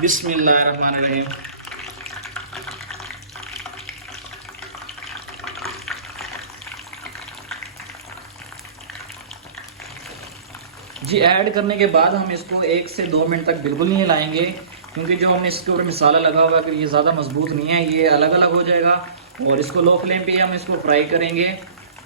बिस्मिल्लाहिर्रहमानिर्रहीम। जी ऐड करने के बाद हम इसको 1 से 2 मिनट तक बिल्कुल नहीं हिलाएंगे, क्योंकि जो हमने इसके ऊपर मसाला लगा हुआ है ये ज़्यादा मजबूत नहीं है, ये अलग अलग हो जाएगा। और इसको लो फ्लेम पे हम इसको फ्राई करेंगे।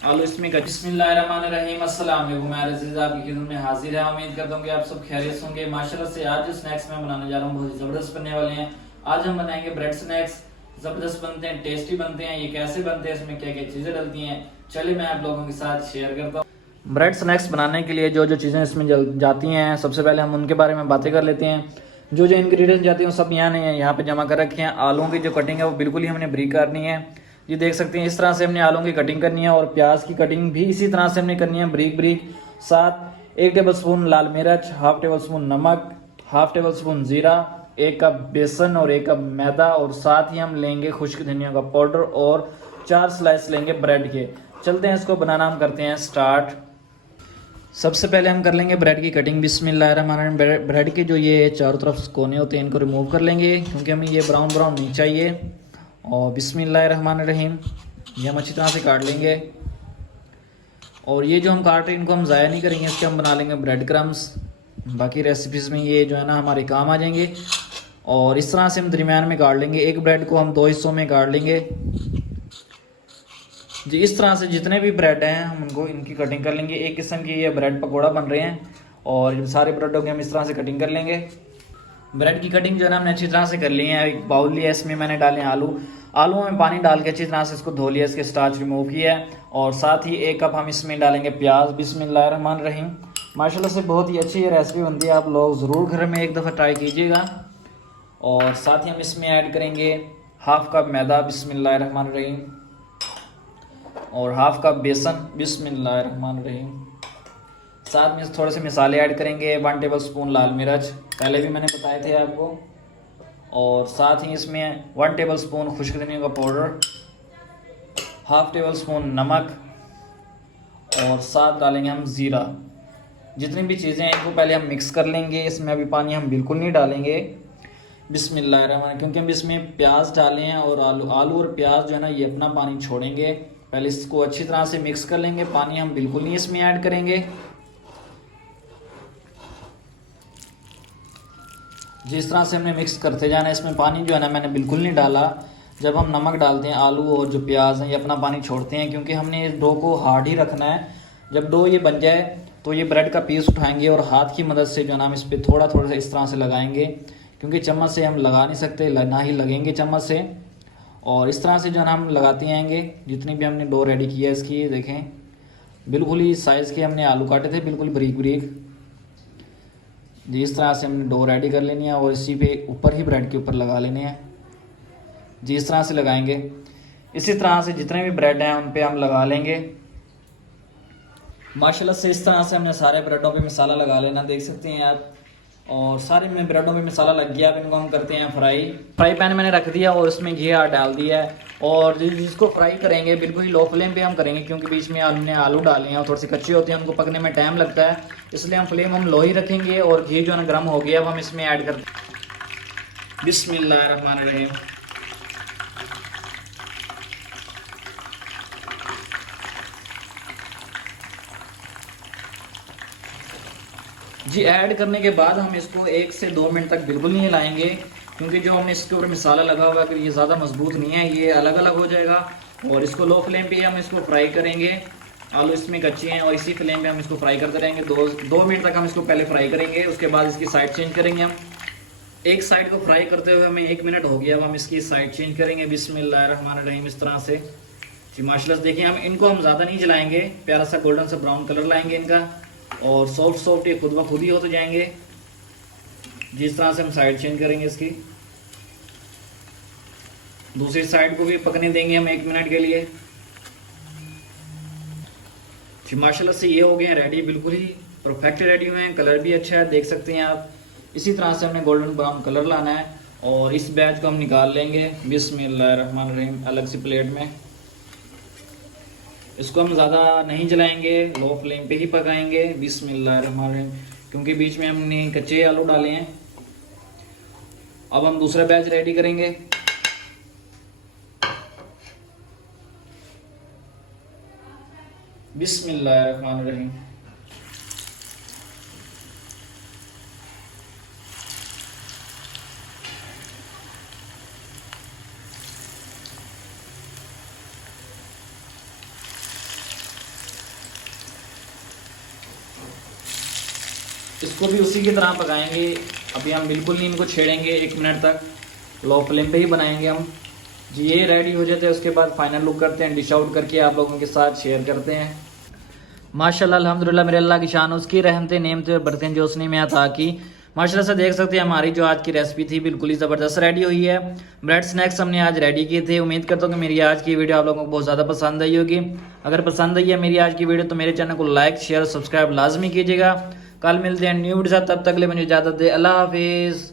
आलू इसमें का बिस्मिल्लाहिर्रहमानिर्रहीम। अस्सलाम वालेकुम मेरे अज़ीज़, आपकी खिदमत में हाजिर है। उम्मीद करता हूँ कि आप सब खैरियत होंगे। माशाल्लाह से आज जो स्नैक्स मैं बनाने जा रहा हूँ बहुत ज़बरदस्त बनने वाले हैं। आज हम बनाएंगे ब्रेड स्नैक्स। ज़बरदस्त बनते हैं, टेस्टी बनते हैं। ये कैसे बनते हैं, इसमें क्या क्या चीज़ें डलती हैं, चलिए मैं आप लोगों के साथ शेयर करता हूँ। ब्रेड स्नैक्स बनाने के लिए जो जो चीज़ें इसमें जाती हैं, सबसे पहले हम उनके बारे में बातें कर लेते हैं। जो जो इंग्रेडिएंट्स जाती हैं वो सब यहाँ पे जमा कर रखे हैं। आलूओं की जो कटिंग है वो बिल्कुल ही हमने ब्रीक करनी है। ये देख सकते हैं इस तरह से हमने आलूओं की कटिंग करनी है, और प्याज की कटिंग भी इसी तरह से हमने करनी है, ब्रीक ब्रीक। साथ 1 टेबल स्पून लाल मिर्च, हाफ टेबल स्पून नमक, हाफ टेबल स्पून जीरा, 1 कप बेसन और 1 कप मैदा, और साथ ही हम लेंगे खुश्क धनिया का पाउडर और 4 स्लाइस लेंगे ब्रेड के। चलते हैं इसको बनाना हम करते हैं स्टार्ट। सबसे पहले हम कर लेंगे ब्रेड की कटिंग। बिस्मिल्लाहिर्रहमानिर्रहीम। ब्रेड के जो ये चारों तरफ कोने होते हैं इनको रिमूव कर लेंगे, क्योंकि हमें ये ब्राउन ब्राउन नहीं चाहिए। और बिस्मिल्लाहिर्रहमानिर्रहीम, ये हम अच्छी तरह से काट लेंगे। और ये जो हम काट रहे हैं इनको हम ज़ाया नहीं करेंगे, इसके हम बना लेंगे ब्रेड क्रम्स। बाकी रेसिपीज़ में ये जो है ना हमारे काम आ जाएंगे। और इस तरह से हम दरमियान में काट लेंगे। एक ब्रेड को हम 2 हिस्सों में काट लेंगे जी। इस तरह से जितने भी ब्रेड हैं हम उनको इनकी कटिंग कर लेंगे। एक किस्म की ये ब्रेड पकौड़ा बन रहे हैं, और सारे ब्रेडों की हम इस तरह से कटिंग कर लेंगे। ब्रेड की कटिंग जो है ना हमने अच्छी तरह से कर ली है। एक बाउल लिया, इसमें मैंने डाले आलूओं में पानी डाल के अच्छी तरह से इसको धो लिया, इसके स्टार्च रिमूव किया है। और साथ ही 1 कप हम इसमें डालेंगे प्याज। बिस्मिल्लाहिर्रहमानिर्रहीम। माशाल्लाह से बहुत ही अच्छी ये रेसिपी बनती है, आप लोग ज़रूर घर में एक दफ़ा ट्राई कीजिएगा। और साथ ही हम इसमें ऐड करेंगे हाफ कप मैदा। बिस्मिल्लाहिर्रहमानिर्रहीम। और हाफ कप बेसन। बिस्मिल्लाहिर्रहमानिर्रहीम। साथ में थोड़े से मसाले ऐड करेंगे। 1 टेबल स्पून लाल मिर्च, पहले भी मैंने बताए थे आपको। और साथ ही इसमें 1 टेबल स्पून खुश्क धनिया का पाउडर, हाफ टेबल स्पून नमक, और साथ डालेंगे हम ज़ीरा। जितनी भी चीज़ें हैं इनको पहले हम मिक्स कर लेंगे। इसमें अभी पानी हम बिल्कुल नहीं डालेंगे। बिस्मिल्लाहिर्रहमानिर्रहीम। क्योंकि हम इसमें प्याज डाले हैं, और आलू और प्याज जो है ना ये अपना पानी छोड़ेंगे। पहले इसको अच्छी तरह से मिक्स कर लेंगे। पानी हम बिल्कुल नहीं इसमें ऐड करेंगे। जिस तरह से हमने मिक्स करते जाना है, इसमें पानी जो है ना मैंने बिल्कुल नहीं डाला। जब हम नमक डालते हैं, आलू और जो प्याज हैं ये अपना पानी छोड़ते हैं, क्योंकि हमने इस डो को हार्ड ही रखना है। जब डो ये बन जाए तो ये ब्रेड का पीस उठाएंगे और हाथ की मदद से जो है ना हम इस पर थोड़ा थोड़ा सा इस तरह से लगाएंगे, क्योंकि चम्मच से हम लगा नहीं सकते, ना ही लगेंगे चम्मच से। और इस तरह से जो है ना हम लगाते आएंगे। जितनी भी हमने डो रेडी किया है इसकी, देखें बिल्कुल ही साइज़ के हमने आलू काटे थे, बिल्कुल बारीक बारीक जी। इस तरह से हमने डो रेडी कर लेनी है, और इसी पे ऊपर ही ब्रेड के ऊपर लगा लेने हैं जी। इस तरह से लगाएंगे। इसी तरह से जितने भी ब्रेड हैं उन पे हम लगा लेंगे। माशाल्लाह से इस तरह से हमने सारे ब्रेडों पे मसाला लगा लेना, देख सकते हैं आप। और सारे में ब्रेडों पे मसाला लग गया। अब इनको हम करते हैं फ्राई पैन मैंने रख दिया, और इसमें घी डाल दिया है। और जिसको फ्राई करेंगे बिल्कुल ही लो फ्लेम पे हम करेंगे, क्योंकि बीच में हमने आलू डाले हैं और थोड़े से कच्चे होते हैं, उनको पकने में टाइम लगता है, इसलिए हम फ्लेम लो ही रखेंगे। और घी जो है ना गर्म हो गया, अब हम इसमें ऐड करते हैं। बिस्मिल्लाहिर्रहमानिर्रहीम। जी ऐड करने के बाद हम इसको 1 से 2 मिनट तक बिल्कुल नहीं हिलाएंगे, क्योंकि जो हमने इसके ऊपर मसाला लगा हुआ है ये ज़्यादा मजबूत नहीं है, ये अलग अलग हो जाएगा। और इसको लो फ्लेम पे हम इसको फ्राई करेंगे। आलू इसमें कच्चे हैं, और इसी फ्लेम पे हम इसको फ्राई करते रहेंगे। 2 मिनट तक हम इसको पहले फ्राई करेंगे, उसके बाद इसकी साइड चेंज करेंगे। हम एक साइड को फ्राई करते हुए हमें 1 मिनट हो गया, अब हम इसकी साइड चेंज करेंगे। बिस्मिल्लाहिर्रहमानिर्रहीम। इस तरह से जी माशाल्लाह से देखिए, हम इनको हम ज़्यादा नहीं जलाएंगे, प्यारा सा गोल्डन सा ब्राउन कलर लाएंगे इनका, और सॉफ्ट ये खुद ब खुद ही होते जाएंगे। जिस तरह से हम साइड चेंज करेंगे इसकी, दूसरी साइड को भी पकने देंगे हम 1 मिनट के लिए जी। माशाल्लाह से ये हो गए हैं रेडी, बिल्कुल ही परफेक्ट रेडी हुए हैं। कलर भी अच्छा है, देख सकते हैं आप। इसी तरह से हमने गोल्डन ब्राउन कलर लाना है, और इस बैच को हम निकाल लेंगे। बिस्मिल्लाहिर्रहमानिर्रहीम। अलग सी प्लेट में इसको हम ज़्यादा नहीं जलाएंगे, लो फ्लेम पे ही पकाएंगे। बिस्मिल्लाहिर्रहमानिर्रहीम। क्योंकि बीच में हमने कच्चे आलू डाले हैं। अब हम दूसरा बैच रेडी करेंगे। बिस्मिल्लाहिर्रहमानिर्रहीम। इसको भी उसी की तरह पकाएंगे। अभी हम बिल्कुल नहीं इनको छेड़ेंगे, 1 मिनट तक लो फ्लेम पे ही बनाएंगे हम जी। ये रेडी हो जाते हैं, उसके बाद फाइनल लुक करते हैं, डिश आउट करके आप लोगों के साथ शेयर करते हैं। माशाल्लाह अल्हम्दुलिल्लाह, मेरे अल्लाह की शान, उसकी रहमतें नेमतें और बरकतें जो उसने में अता की। माशाल्लाह से देख सकते हैं हमारी जो आज की रेसिपी थी बिल्कुल ही ज़बरदस्त रेडी हुई है। ब्रेड स्नैक्स हमने आज रेडी किए थे। उम्मीद करता हूँ कि मेरी आज की वीडियो आप लोगों को बहुत ज़्यादा पसंद आई होगी। अगर पसंद आई है मेरी आज की वीडियो तो मेरे चैनल को लाइक शेयर और सब्सक्राइब लाजमी कीजिएगा। कल मिलते हैं न्यू वीडियो साथ, तब तक के लिए मुझे इजाज़त दे। अल्लाह हाफिज़।